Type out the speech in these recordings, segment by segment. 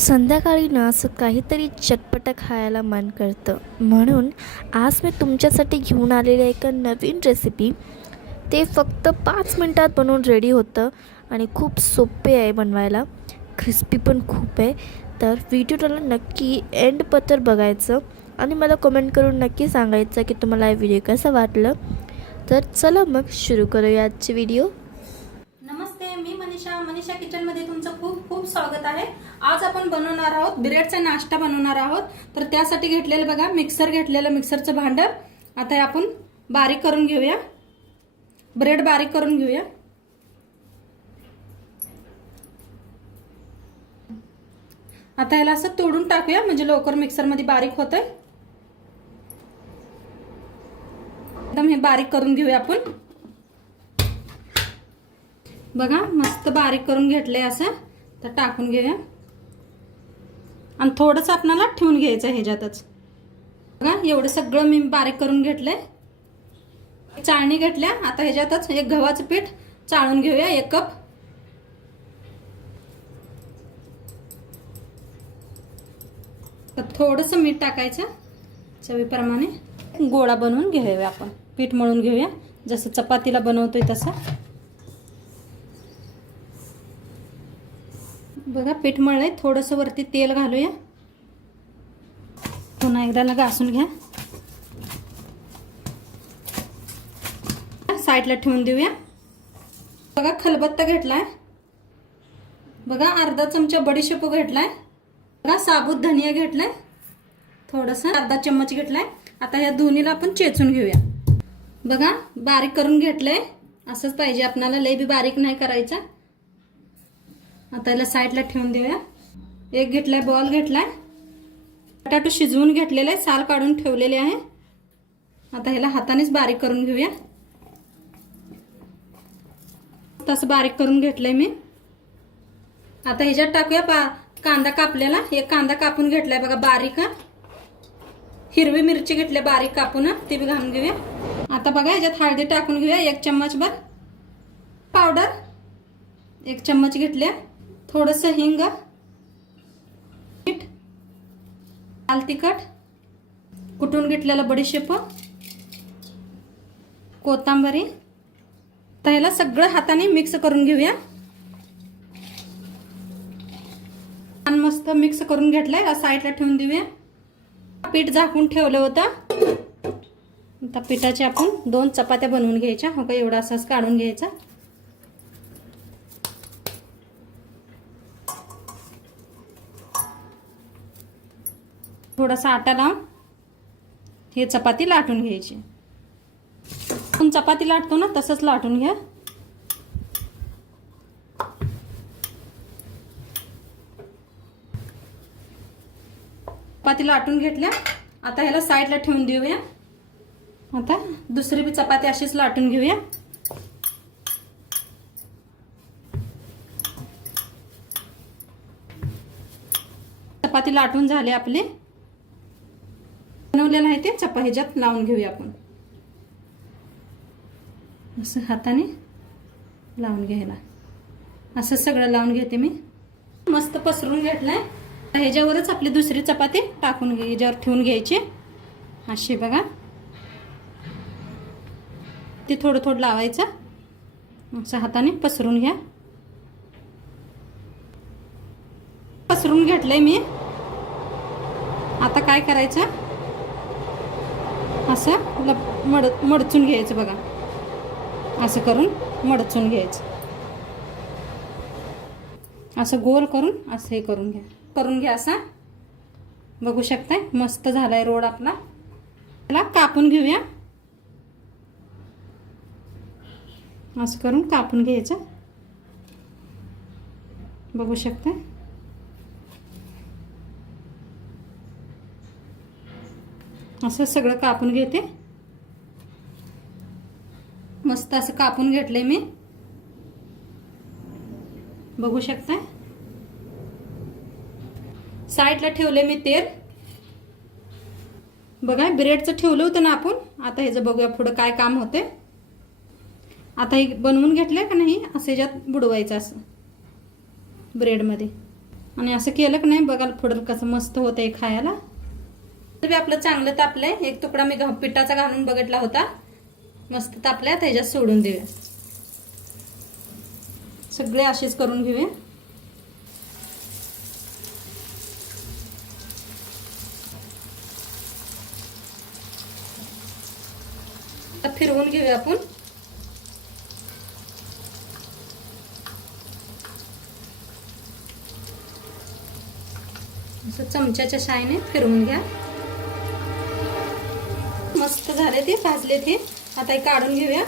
संध्याकाळी ना असं काहीतरी चटपटा खायला मन करतं. म्हणून आज मी तुमच्यासाठी घेऊन आलेले एका नवीन रेसिपी ते फक्त पाच मिनटात बनवून रेडी होतं आणि खूप सोपे आहे बनवायला. क्रिस्पी पण खूप आहे. तर व्हिडिओला नक्की एंड पत्र बघायचं आणि मला कमेंट करून नक्की सांगायचं की तुम्हाला हा व्हिडिओ कसा वाटलं. तर चला मग सुरू करूया आजची व्हिडिओ नमस्ते मी मनीषा. मनीषा किचनमध्ये तुमचं खूप खूप स्वागत आहे. आज आपण बनवणार आहोत ब्रेडचा नाश्ता बनवणार आहोत. तर त्यासाठी घेतलेलं बघा मिक्सर घेतलेलं मिक्सरचं भांड. आता हे आपण बारीक करून घेऊया. ब्रेड बारीक करून घेऊया. आता ह्याला असं तोडून टाकूया म्हणजे लवकर मिक्सरमध्ये बारीक होतंय. एकदम हे बारीक करून घेऊया आपण. बघा मस्त बारीक करून घेतलंय असं. तर टाकून घेऊया. आणि थोडंसं आपणाला ठेवून घ्यायचं ह्याच्यातच. बघा एवढं सगळं मी बारीक करून घेतलंय. चाळणी घेतल्या. आता ह्याच्यातच एक गव्हाचं पीठ चाळून घेऊया एक कप. थोडंसं मीठ टाकायचं. चवीप्रमाणे गोळा बनवून घेऊया आपण. पीठ मळून घेऊया. जसं चपातीला बनवतोय तसं. बघा पीठ मळलंय. थोडंसं वरती तेल घालूया. पुन्हा एकदा घासून घ्या. साईडला ठेवून देऊया. बघा खलबत्ता घेतलाय. बघा अर्धा चमचा बडीशेपू घेतलाय. बघा साबूत धनिया घेतलाय. थोडंसं अर्धा चम्मच घेतलाय. आता ह्या दोन्हीला आपण चेचून घेऊया. बघा बारीक करून घेतलंय. असंच पाहिजे. आपणाला लय बी बारीक नाही करायचं. आता याला साईडला ठेवून देऊया. एक घेतलाय बॉल घेतलाय. बटाटो शिजवून घेतलेले आहे साल काढून ठेवलेले आहे. आता ह्याला हातानेच बारीक करून घेऊया. तसं बारीक करून घेतलंय मी. आता ह्याच्यात टाकूया पा कांदा कापलेला. एक कांदा कापून घेतलाय बघा बारीक हिरवी मिरची घेतली बारीक कापून ती ते बी घालून घेऊया. आता बघा ह्याच्यात हळदी टाकून घेऊया एक चम्मच भर. पावडर. एक चम्मच घेतल्या थोडंसं हिंग. मीठ. लाल तिखट. कुटून घेतलेलं बडीशेप? कोथांबरी. तर ह्याला सगळं हाताने मिक्स करून घेऊया. छान मस्त मिक्स करून घेतलंय. साईडला ठेवून देऊया. पीठ झाकून ठेवलं होतं. आता पिठाचे आपण दोन चपात्या बनवून घ्यायच्या. हो का? एवढा असाच काढून घ्यायचा. थोडासा आटा लावून हे चपाती लाटून घ्यायची. आपण चपाती लाटतो ना तसंच लाटून घ्या. चपाती लाटून घेतल्या. आता ह्याला साईडला ठेवून देऊया. आता दुसरी बी चपाती अशीच लाटून घेऊया. चपाती लाटून झाले आपले. बनवलेलं आहे ते चपा ह्याच्यात लावून घेऊया आपण. असं हाताने लावून घ्यायला. असं सगळं लावून घेते मी. मस्त पसरून घेतलंय. ह्याच्यावरच आपली दुसरी चपाती टाकून घे ह्याच्यावर ठेवून घ्यायची. अशी बघा. ते थोडं थोडं लावायचं. असं हाताने पसरून घ्या. पसरून घेतलंय मी. आता काय करायचं? असं लप मड मडचून घ्यायचं बघा. असं करून मडचून घ्यायचं. असं गोल करून असं हे करून घ्या. करून घ्या असा. बघू शकताय? मस्त झालाय रोड आपला. त्याला कापून घेऊया. असं करून कापून घ्यायचं. बघू शकताय? असं सगळं कापून घेते. मस्त असं कापून घेतलंय मी. बघू शकताय? साईडला ठेवले मी तेल. बघा ब्रेडचं ठेवलं होतं ना आपण? आता ह्याचं बघूया पुढं काय काम होते आता हे बनवून घेतलंय का नाही? असं ह्याच्यात बुडवायचं असं. ब्रेडमध्ये. आणि असं केलं की नाही? बघाल पुढं कसं मस्त होतं आहे खायला. बी आपलं चांगलं तापलंय एक तुकडा मी पिठाचा घालून बघितला होता. मस्त तापल्या त्याच्यात सोडून देऊया. सगळे असेच करून घेऊया. आता फिरवून घेऊया आपण. असं चमच्याच्या शाईने फिरवून घ्या. मस्त झाले ते भाजले ते. आता एक काढून घेऊया.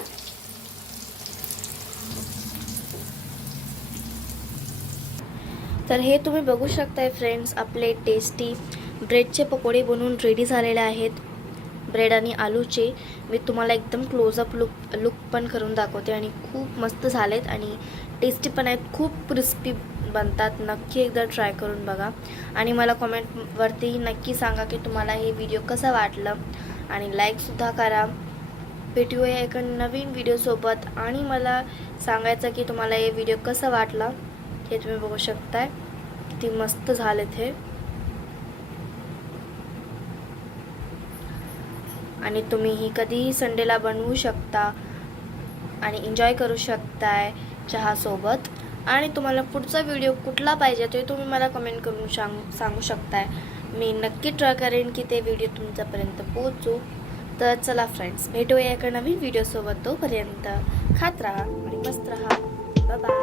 तर हे तुम्ही बघू शकताय फ्रेंड्स आपले टेस्टी ब्रेडचे पकोडे बनवून रेडी झालेले आहेत. ब्रेड आणि आलूचे. मी तुम्हाला एकदम क्लोजअप लुक लुक पण करून दाखवते आणि खूप मस्त झालेत आणि टेस्टी पण आहेत. खूप क्रिस्पी बनतात. नक्की एकदा ट्राय करून बघा. आणि मला कॉमेंटवरती नक्की सांगा की तुम्हाला हे व्हिडिओ कसा वाटलं. आणि लाईकसुद्धा करा. भेटूया एका नवीन व्हिडिओसोबत आणि मला सांगायचं की तुम्हाला हे व्हिडिओ कसा वाटला हे तुम्ही बघू शकताय. किती मस्त झालेत हे. आणि तुम्ही ही कधीही संडेला बनवू शकता आणि एन्जॉय करू शकताय चहासोबत. आणि तुम्हाला पुढचा व्हिडिओ कुठला पाहिजे ते तुम्ही मला कमेंट करून सांग सांगू शकताय. मी नक्की ट्राय करेन की ते व्हिडिओ तुमच्यापर्यंत पोहोचू. तर चला फ्रेंड्स भेटूया एका नवीन व्हिडिओसोबत तोपर्यंत खात राहा आणि मस्त राहा. बाय